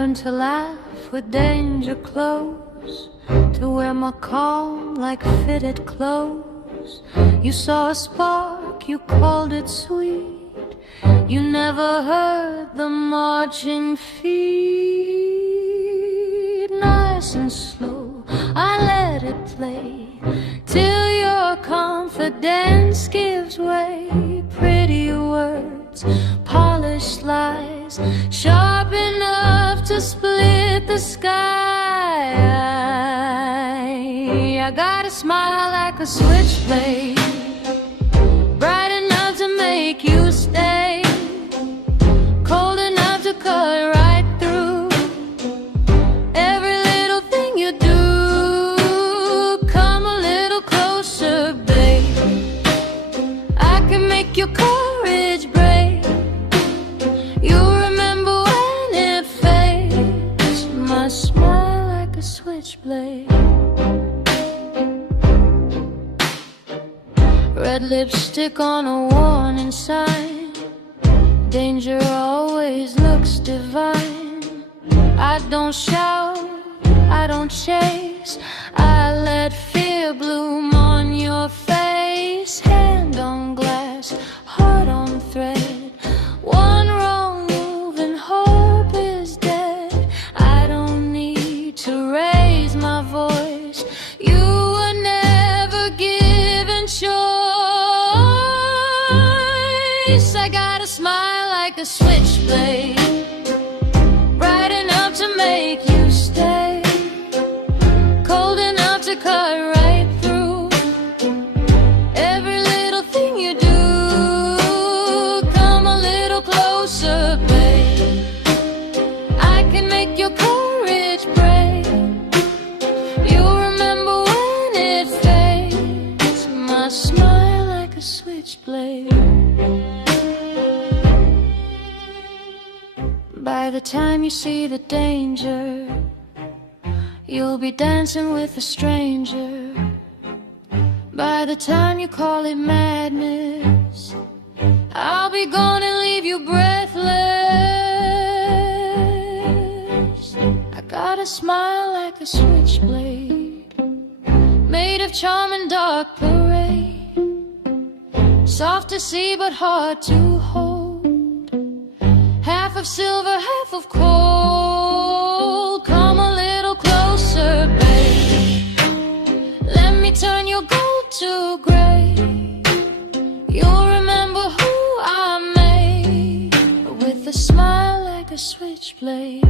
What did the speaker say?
learned to laugh with danger close, to wear my calm like fitted clothes. You saw a spark, you called it sweet. You never heard the marching feet. Nice and slow, I let it play, till your confidence gives way. Pretty words, polished lies, sharp enough to split the sky. I got a smile like a switchblade, bright enough to make you stay, cold enough to cut right through every little thing you do. Come a little closer, babe, I can make your courage break. You remember when it fades, my smile like a switchblade. Red lipstick on a warning sign, danger always looks divine. I don't shout, I don't chase, I let fear bloom on your face. Hand on glass, heart on thread, one wrong move and hope is dead. I don't need to raise my voice, you were never given choice. I got a smile like a switchblade, bright enough to make you stay, cold enough to cut right through every little thing you do. Come a little closer, babe, I can make your courage break. You remember when it fades, my smile like a switchblade. By the time you see the danger, you'll be dancing with a stranger. By the time you call it madness, I'll be gone and leave you breathless. I got a smile like a switchblade, made of charm and dark parade, soft to see but hard to hold, half of silver, half of gold. Come a little closer, babe, let me turn your gold to gray. You'll remember who I made, with a smile like a switchblade.